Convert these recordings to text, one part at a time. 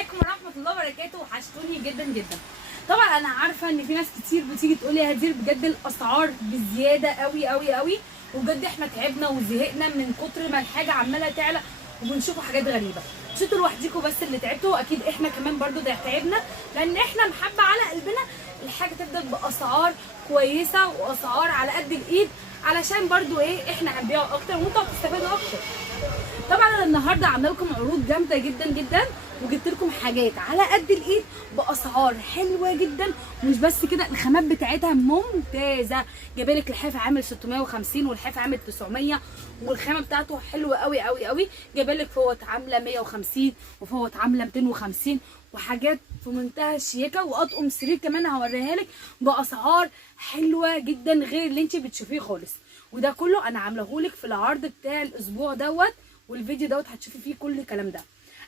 عليكم ورحمه الله وبركاته، وحشتوني جدا جدا. طبعا انا عارفه ان في ناس كتير بتيجي تقول لي يا هدير بجد الاسعار بزياده قوي قوي قوي، وبجد احنا تعبنا وزهقنا من كتر ما الحاجه عماله تعلى وبنشوفوا حاجات غريبه. مش انتوا لوحديكم بس اللي تعبتوا، اكيد احنا كمان برضو تعبنا، لان احنا محبه على قلبنا الحاجه تفضل باسعار كويسه واسعار على قد الايد، علشان برضو احنا هنبيع اكتر وانتوا هتستفادوا اكتر. طبعا انا النهارده عامله لكم عروض جامده جدا جدا، وجبت لكم حاجات على قد الايد باسعار حلوه جدا. ومش بس كده، الخامات بتاعتها ممتازه. جايبه لك لحاف عامل 650 واللحاف عامل 900، والخامه بتاعته حلوه قوي قوي قوي. جايبه لك فوط عامله 150 وفوط عامله 250، وحاجات في منتهى الشياكه، واطقم سرير كمان هوريها لك باسعار حلوه جدا غير اللي انت بتشوفيه خالص. وده كله انا عامله لك في العرض بتاع الاسبوع دوت، والفيديو دوت هتشوفي فيه كل الكلام ده.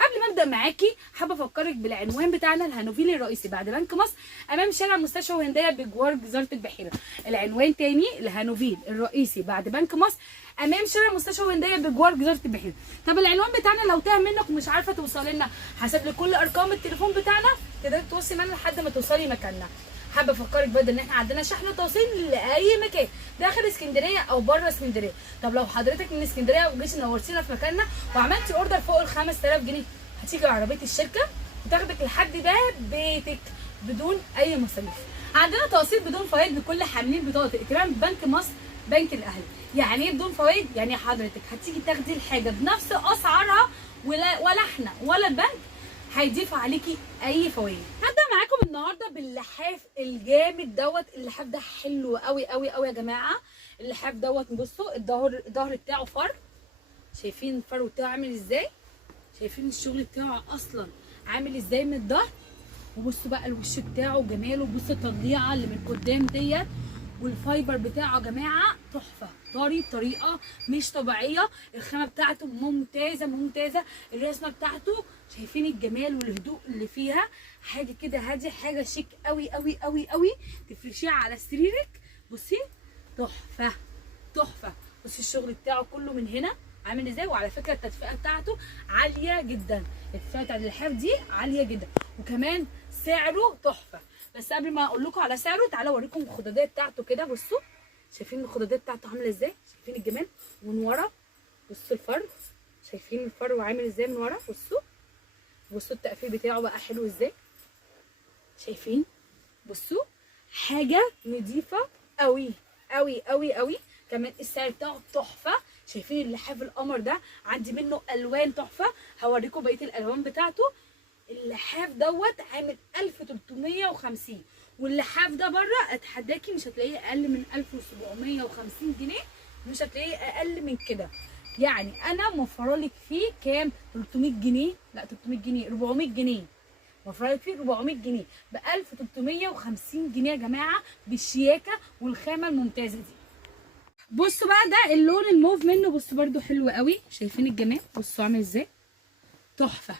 قبل ما ابدا معاكي حابه افكرك بالعنوان بتاعنا الهانوفيل الرئيسي بعد بنك مصر، امام شارع مستشفى وهنديه بجوار جزيره البحيره. العنوان تاني الهانوفيل الرئيسي بعد بنك مصر، امام شارع مستشفى وهنديه بجوار جزيره البحيره. طب العنوان بتاعنا لو تاه منك ومش عارفه توصلي لنا، هسيب لك كل ارقام التليفون بتاعنا تقدري تتواصلي معانا لحد ما توصلي مكاننا. حابه افكرك برضه ان احنا عندنا شحن توصيل لاي مكان داخل اسكندريه او بره اسكندريه. طب لو حضرتك من اسكندريه وجيتي نورتينا في مكاننا وعملتي اوردر فوق ال 5000 جنيه، هتيجي عربيه الشركه وتاخدك لحد باب بيتك بدون اي مصاريف. عندنا توصيل بدون فوائد لكل حاملين بطاقه ائتمان بنك مصر بنك الاهلي. يعني ايه بدون فوائد؟ يعني حضرتك هتيجي تاخدي الحاجه بنفس اسعارها، ولا احنا ولا البنك هيضيف عليكي اي فوائد. هبدا معاكم النهارده باللحاف الجامد دوت. اللحاف ده حلو قوي قوي قوي يا جماعه. اللحاف دوت بصوا الظهر بتاعه فر، شايفين الفر بتاعه عامل ازاي؟ شايفين الشغل بتاعه اصلا عامل ازاي من الظهر؟ وبصوا بقى الوش بتاعه وجماله. بصوا التضليعه اللي من قدام ديت، والفايبر بتاعه يا جماعه تحفه، طري بطريقه مش طبيعيه. الخامه بتاعته ممتازه ممتازه. الرسمه بتاعته شايفين الجمال والهدوء اللي فيها، حاجه كده هاديه، حاجه شيك قوي قوي قوي قوي، تفرشيها على سريرك. بصي تحفه تحفه. بصي الشغل بتاعه كله من هنا عامل ازاي. وعلى فكره التدفئه بتاعته عاليه جدا، التدفئه بتاعت اللحاف دي عاليه جدا، وكمان سعره تحفه. بس قبل ما اقول لكم على سعره، تعالوا اوريكم الخداديه بتاعته كده. بصوا شايفين الخداديه بتاعته عامله ازاي؟ شايفين الجمال؟ ومن ورا بصوا الفر، شايفين الفر عامل ازاي من ورا؟ بصوا التقفيل بتاعه بقى حلو ازاي، شايفين؟ بصوا حاجه نظيفه قوي قوي قوي قوي. كمان السعر بتاعه تحفه. شايفين اللحاف القمر ده؟ عندي منه الوان تحفه، هوريكم بقيه الالوان بتاعته. اللحاف دوت عامل 1350، واللحاف ده بره اتحداكي مش هتلاقيه اقل من 1750 جنيه، مش هتلاقيه اقل من كده. يعني انا موفره لك فيه كام؟ 300 جنيه، لا 300 جنيه، 400 جنيه. موفره لك فيه 400 جنيه ب 1350 جنيه يا جماعه، بالشياكه والخامه الممتازه دي. بصوا بقى ده اللون الموف منه، بصوا برده حلو قوي. شايفين الجمال؟ بصوا عامل ازاي، تحفه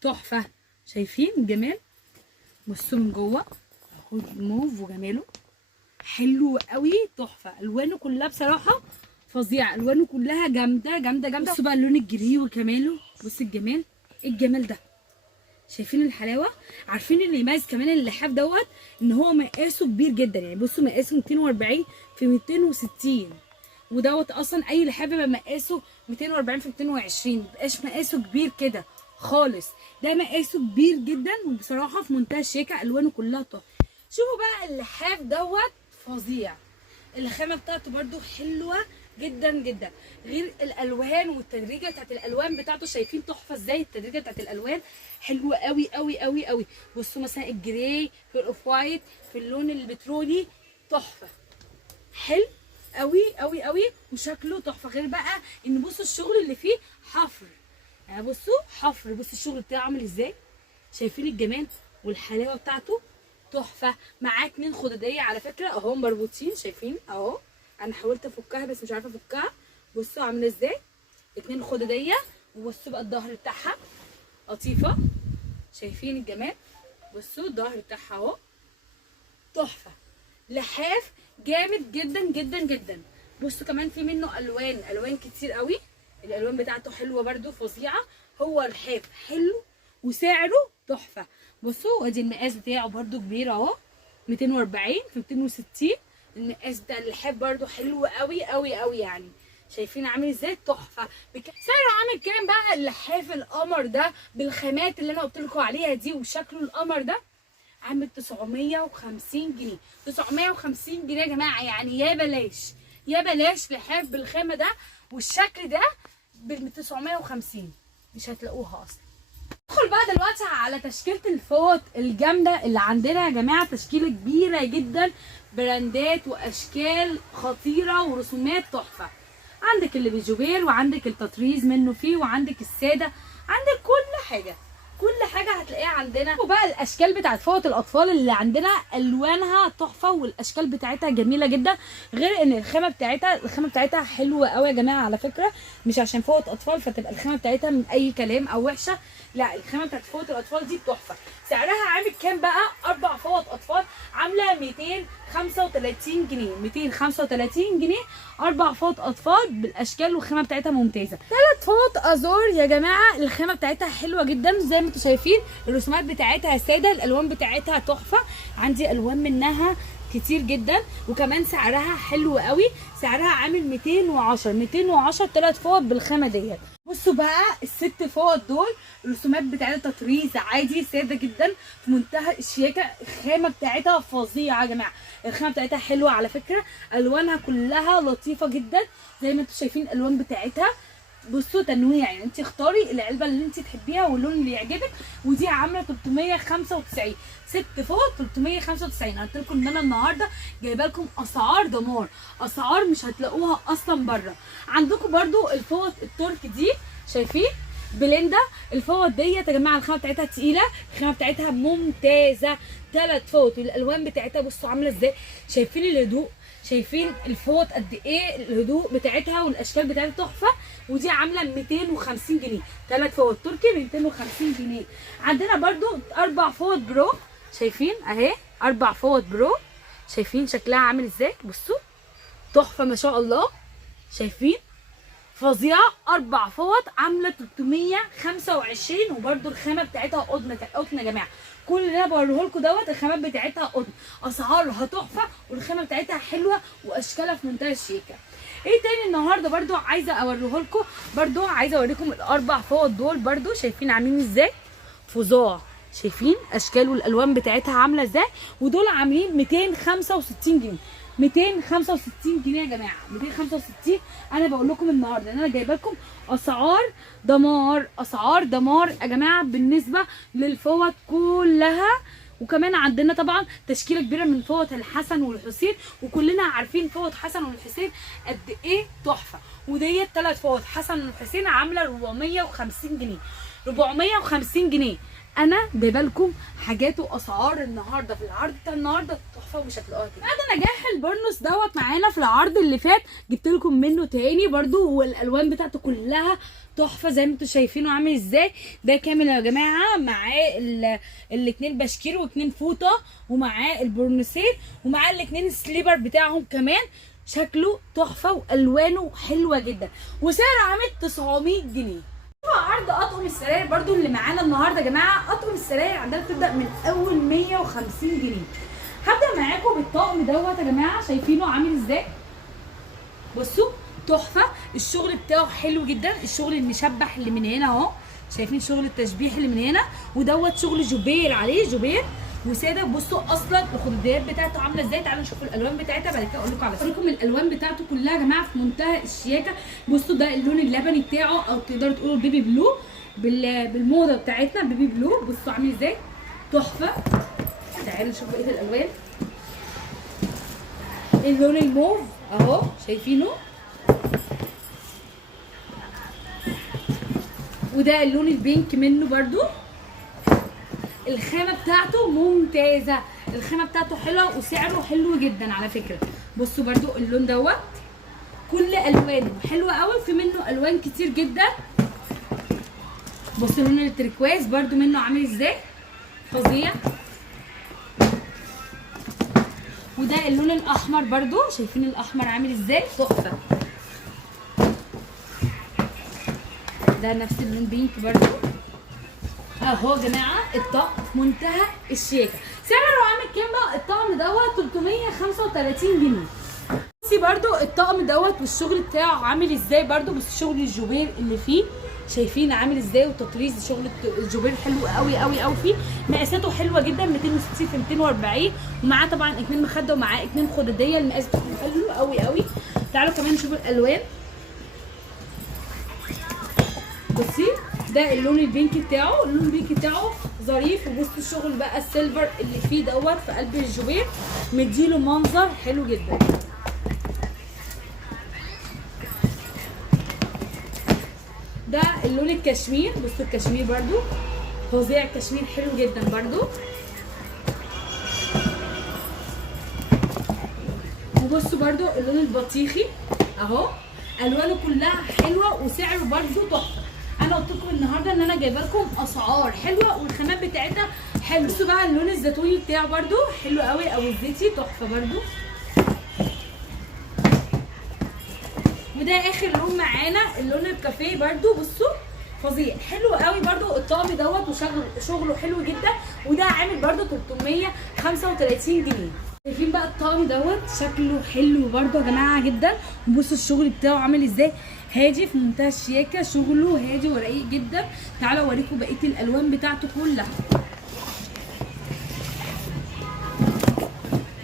تحفه. شايفين الجمال؟ بصوا من جوه اهو الموف وجماله حلو قوي، تحفه. الوانه كلها بصراحه فظيعه، الوانه كلها جامده جامده جامده. بصوا بقى اللون الجري وكماله، بصوا الجمال، ايه الجمال ده؟ شايفين الحلاوه؟ عارفين اللي يميز كمان اللحاف دوت ان هو مقاسه كبير جدا. يعني بصوا مقاسه 240 في 260، ودوت اصلا اي لحاف بيبقى مقاسه 240 في 220، مبقاش مقاسه كبير كده خالص. ده مقاسه كبير جدا، وبصراحه في منتهى الشياكه، الوانه كلها تحفه. شوفوا بقى اللحاف دوت فظيع. الخامه بتاعته برده حلوه جدا جدا، غير الالوان والتدريجه بتاعت الالوان بتاعته. شايفين تحفه ازاي؟ التدريجه بتاعت الالوان حلوه قوي قوي قوي قوي. بصوا مثلا الجراي في الاوف وايت في اللون البترولي، تحفه، حلو قوي قوي قوي، وشكله تحفه. غير بقى ان بصوا الشغل اللي فيه حفر، يعني بصوا حفر، بصوا الشغل بتاعه عامل ازاي. شايفين الجمال والحلاوه بتاعته؟ تحفه. معاه 2 خداديه على فكره اهو مربوطين، شايفين اهو. انا حاولت افكها بس مش عارفه افكها. بصوا عامله ازاي، 2 خداديه. وبصوا بقى الظهر بتاعها قطيفه، شايفين الجمال؟ بصوا الظهر بتاعها اهو، تحفه. لحاف جامد جدا جدا جدا. بصوا كمان في منه الوان كتير قوي، الالوان بتاعته حلوه برده فظيعه. هو لحاف حلو وسعره تحفه. بصوا ادي المقاس بتاعه برده كبير اهو، 240 في 260. المقاس ده اللحاف برده حلو قوي قوي قوي يعني، شايفين عامل ازاي؟ تحفه. سعره عامل كام بقى اللحاف القمر ده بالخامات اللي انا قلت لكم عليها دي وشكله القمر ده؟ عامل 950 جنيه. 950 جنيه يا جماعه، يعني يا بلاش يا بلاش لحاف بالخامه ده والشكل ده ب 950، مش هتلاقوها اصلا. ندخل بقى دلوقتي على تشكيله الفوط الجامده اللي عندنا يا جماعه، تشكيله كبيره جدا، براندات واشكال خطيره ورسومات تحفه. عندك اللي بالجوبير، وعندك التطريز منه فيه، وعندك الساده، عندك كل حاجه كل حاجه هتلاقيها عندنا. وبقى الاشكال بتاعت فوط الاطفال اللي عندنا الوانها تحفه والاشكال بتاعتها جميله جدا، غير ان الخامه بتاعتها حلوه قوي يا جماعه على فكره، مش عشان فوط اطفال فتبقى الخامه بتاعتها من اي كلام او وحشه، لا الخامه بتاعت فوط الاطفال دي تحفه. سعرها عامل كام بقى؟ 4 فوط اطفال عامله 235 جنيه. 235 جنيه 4 فوط اطفال بالاشكال والخامه بتاعتها ممتازه. 3 فوط ازور يا جماعه، الخامه بتاعتها حلوه جدا زي ما انتم شايفين، الرسومات بتاعتها ساده، الالوان بتاعتها تحفه، عندي الوان منها كتير جدا، وكمان سعرها حلو قوي. سعرها عامل 210 3 فوط بالخامه ديت. بصوا بقى الست فوط دول الرسومات بتاعتها تطريز عادي ساده جدا في منتهى الشياكه، الخامه بتاعتها فظيعه يا جماعه، الخامه بتاعتها حلوه على فكره، الوانها كلها لطيفه جدا زي ما انتم شايفين الالوان بتاعتها. بصوا تنويع، يعني انت اختاري العلبه اللي انت تحبيها واللون اللي يعجبك. ودي عامله 395، 6 فوط 395. قلت لكم ان انا النهارده جايبه لكم اسعار دمار، اسعار مش هتلاقوها اصلا بره. عندكم برده الفوط التركي دي، شايفين بليندا الفوط ديت يا جماعه، الخامه بتاعتها تقيله، الخامه بتاعتها ممتازه. 3 فوط والالوان بتاعتها بصوا عامله ازاي، شايفين الهدوء، شايفين الفوط قد ايه الهدوء بتاعتها والاشكال بتاعتها تحفه. ودي عامله 250 جنيه، 3 فوط تركي ب 250 جنيه. عندنا برده 4 فوط برو، شايفين اهي 4 فوط برو، شايفين شكلها عامل ازاي؟ بصوا تحفه ما شاء الله، شايفين فظيعه. 4 فوط عامله 325، وبرده الخامه بتاعتها قطن يا جماعه. كل اللي انا بوريه لكم دوت الخامات بتاعتها قطن، اسعارها تحفه والخامه بتاعتها حلوه واشكالها في منتهى الشياكه. ايه تاني النهارده برده عايزه اوريه لكم؟ برده عايزه اوريكم ال4 فوط دول، برده شايفين عاملين ازاي؟ فظاع، شايفين اشكال والالوان بتاعتها عامله ازاي؟ ودول عاملين 265 جنيه. 265 جنيه يا جماعه، 265. انا بقول لكم النهارده ان انا جايبه لكم اسعار دمار، اسعار دمار يا جماعه بالنسبه للفوط كلها. وكمان عندنا طبعا تشكيله كبيره من فوط الحسن والحسين، وكلنا عارفين فوط حسن والحسين قد ايه تحفه. وديت 3 فوط حسن والحسين عامله 450 جنيه. 450 جنيه انا جايبه لكم حاجات واسعار النهارده في العرض بتاع النهارده تحفه ومش هتلاقوها كده. بعد نجاح البرنس دوت معانا في العرض اللي فات، جبت لكم منه تاني برده، والالوان بتاعته كلها تحفه زي ما انتم شايفينه عامل ازاي. ده كامل يا جماعه، معاه الاثنين بشكير واثنين فوطه، ومعاه البرنسين، ومعاه الاثنين السليبر بتاعهم كمان. شكله تحفه والوانه حلوه جدا، وسعره عامل 900 جنيه. عرض اطقم السراير برضو اللي معانا النهارده يا جماعه. اطقم السراير عندنا بتبدا من اول 150 جنيه. هبدا معاكم بالطقم دوت يا جماعه، شايفينه عامل ازاي؟ بصوا تحفه، الشغل بتاعه حلو جدا، الشغل المشبح اللي من هنا اهو، شايفين شغل التشبيح اللي من هنا، ودوت شغل جوبير عليه، جوبير وساده. بصوا اصلا الخداديات بتاعته عامله ازاي، تعالوا نشوف الالوان بتاعتها بعد كده اقول لكم على لكم الالوان بتاعته كلها يا جماعه في منتهى الشياكه. بصوا ده اللون اللبني بتاعه، او تقدروا تقولوا البيبي بلو بالموضه بتاعتنا، بيبي بلو. بصوا عامل ازاي تحفه. تعالوا نشوف بقيه الالوان. اللون الموف اهو شايفينه، وده اللون البينك منه برضو. الخامه بتاعته ممتازه، الخامه بتاعته حلوه وسعره حلو جدا على فكره. بصوا برضو اللون دوت كل الوانه حلوه قوي، في منه الوان كتير جدا. بصوا اللون التركواز برضو منه عامل ازاي، فظيع. وده اللون الاحمر برضو، شايفين الاحمر عامل ازاي، تحفه. ده نفس اللون بينك برضو اهو يا جماعه الطقم منتهى الشياكه. سعره عامل كام بقى الطقم دوت؟ 335 جنيه. بصي برده الطقم دوت والشغل بتاعه عامل ازاي برده. بس شغل الجوبير اللي فيه شايفين عامل ازاي، والتطريز شغل الجوبير حلو قوي قوي قوي فيه. مقاساته حلوه جدا 260 في 240، ومعاه طبعا 2 مخده ومعاه 2 خداديه. المقاس بتاعه حلو قوي قوي. تعالوا كمان نشوف الالوان. بصي ده اللون البينك بتاعه، اللون البينك بتاعه ظريف. وبصوا الشغل بقى السيلفر اللي فيه دوت في قلب الجوبير مديله منظر حلو جدا. ده اللون الكشمير. بصوا الكشمير برده فظيع، الكشمير حلو جدا برده. وبصوا برده اللون البطيخي اهو، الوانه كلها حلوه وسعره برده تحفه. انا قلت لكم النهارده ان انا جايبه لكم اسعار حلوه والخامات بتاعتها حلوه. بصوا بقى اللون الزيتوني بتاعه برده حلو قوي، او الزيتي تحفه برده. وده اخر لون معانا اللون الكافيه برده. بصوا فظيع حلو قوي برده الطقم دوت، وشغله حلو جدا. وده عامل برده 335 جنيه. شايفين بقى الطقم دوت شكله حلو برده يا جماعه جدا. وبصوا الشغل بتاعه عامل ازاي، هادي في منتهى الشياكه، شغله هادي ورقيق جدا. تعالوا اوريكم بقيه الالوان بتاعته كلها.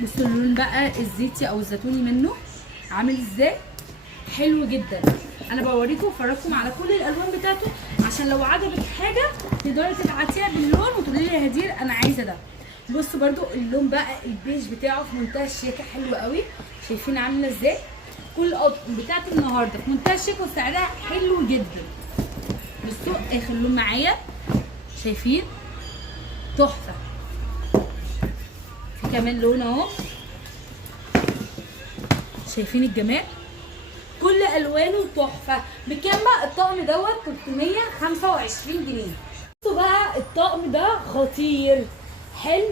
بصوا اللون بقى الزيتي او الزيتوني منه عامل ازاي، حلو جدا. انا بوريكم وافرجكم على كل الالوان بتاعته، عشان لو عجبك حاجه تقدري تبعتيها باللون وتقولي لي يا هدير انا عايزه ده. بصوا برده اللون بقى البيج بتاعه في منتهى الشياكه حلو قوي. شايفين عامله ازاي، كل القطن بتاعت النهارده في منتهى الشياكه وسعرها حلو جدا. بصوا اخر لون معايا شايفين تحفه. في كمان لون اهو، شايفين الجمال، كل الوانه تحفه. بكام بقى الطقم دوت؟ 325 جنيه. بصوا بقى الطقم ده خطير حلو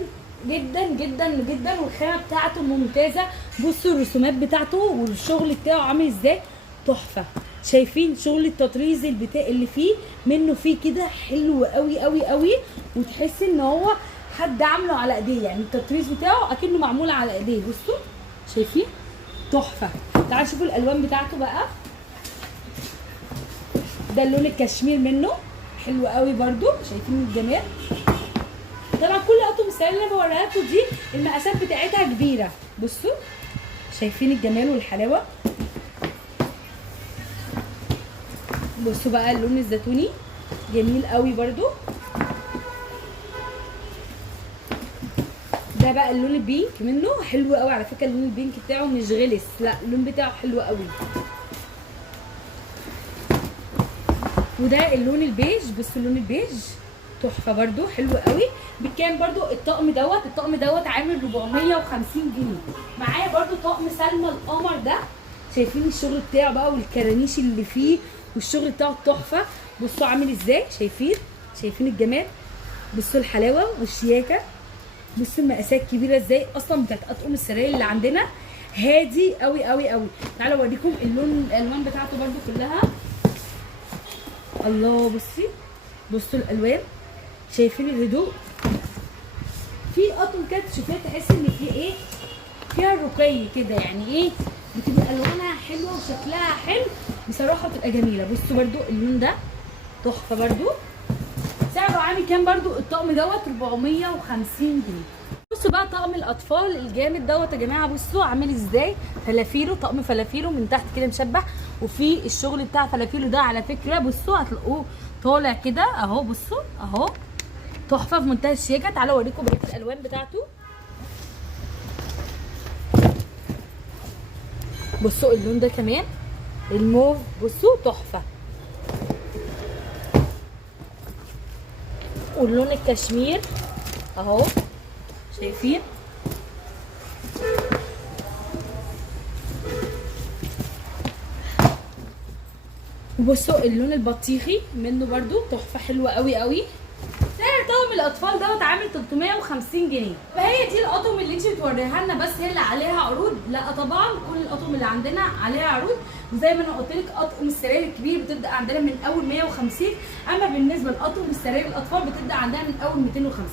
جدا جدا جدا، والخامه بتاعته ممتازه. بصوا الرسومات بتاعته والشغل بتاعه عامل ازاي، تحفه. شايفين شغل التطريز اللي فيه منه فيه كده حلو قوي قوي قوي، وتحس ان هو حد عامله على ايديه، يعني التطريز بتاعه اكنه معمول على ايديه. بصوا شايفين تحفه. تعالوا شوفوا الالوان بتاعته بقى. ده اللون الكشمير منه حلو قوي برده، شايفين الجمال. طبعا كل اطقم السراير اللي انا بوريها لكم دي المقاسات بتاعتها كبيره. بصوا شايفين الجمال والحلاوه. بصوا بقى اللون الزيتوني جميل قوي برده. ده بقى اللون البينك منه حلو قوي على فكره. اللون البينك بتاعه مش غلس، لا اللون بتاعه حلو قوي. وده اللون البيج. بصوا اللون البيج تحفه برده حلو قوي. بكام برده الطقم دوت؟ الطقم دوت عامل 450 جنيه. معايا برده طقم سلمى القمر ده. شايفين الشغل بتاعه بقى والكرانيش اللي فيه والشغل بتاعه تحفه. بصوا عامل ازاي، شايفين الجمال. بصوا الحلاوه والشياكه. بصوا المقاسات كبيره ازاي اصلا بتاعت اطقم السراير اللي عندنا، هادي قوي قوي قوي. تعالوا اوريكم الالوان بتاعته برده كلها. الله بصوا الالوان، شايفين الهدوء. في قطن كده تشوفيها تحس ان في ايه، فيها رقي كده، يعني ايه، بتبقى الوانها حلوه وشكلها حلو بصراحه، بتبقى جميله. بصوا برده اللون ده تحفه برده. سعره عامل كام برده الطقم دوت؟ 450 جنيه. بصوا بقى طقم الاطفال الجامد دوت يا جماعه. بصوا عامل ازاي، فلافيلو، طقم فلافيلو من تحت كده مشبح، وفي الشغل بتاع فلافيلو ده على فكره. بصوا هتلاقوه طالع كده اهو. بصوا اهو تحفه في منتهى الشياكه. تعالوا اوريكم بقيه الالوان بتاعته. بصوا اللون ده كمان الموف، بصوا تحفه. واللون الكشمير اهو، شايفين. وبصوا اللون البطيخي منه برده تحفه حلوه قوي قوي. سعر الطقم اطقم الاطفال دوت عامل 350 جنيه. فهي دي الاطقم اللي انت بتوريها لنا بس هي اللي عليها عروض؟ لا طبعا، كل الاطقم اللي عندنا عليها عروض، وزي ما انا قلت لك اطقم السراير الكبير بتبدا عندنا من اول 150، اما بالنسبه لاطقم السراير الاطفال بتبدا عندنا من اول 250.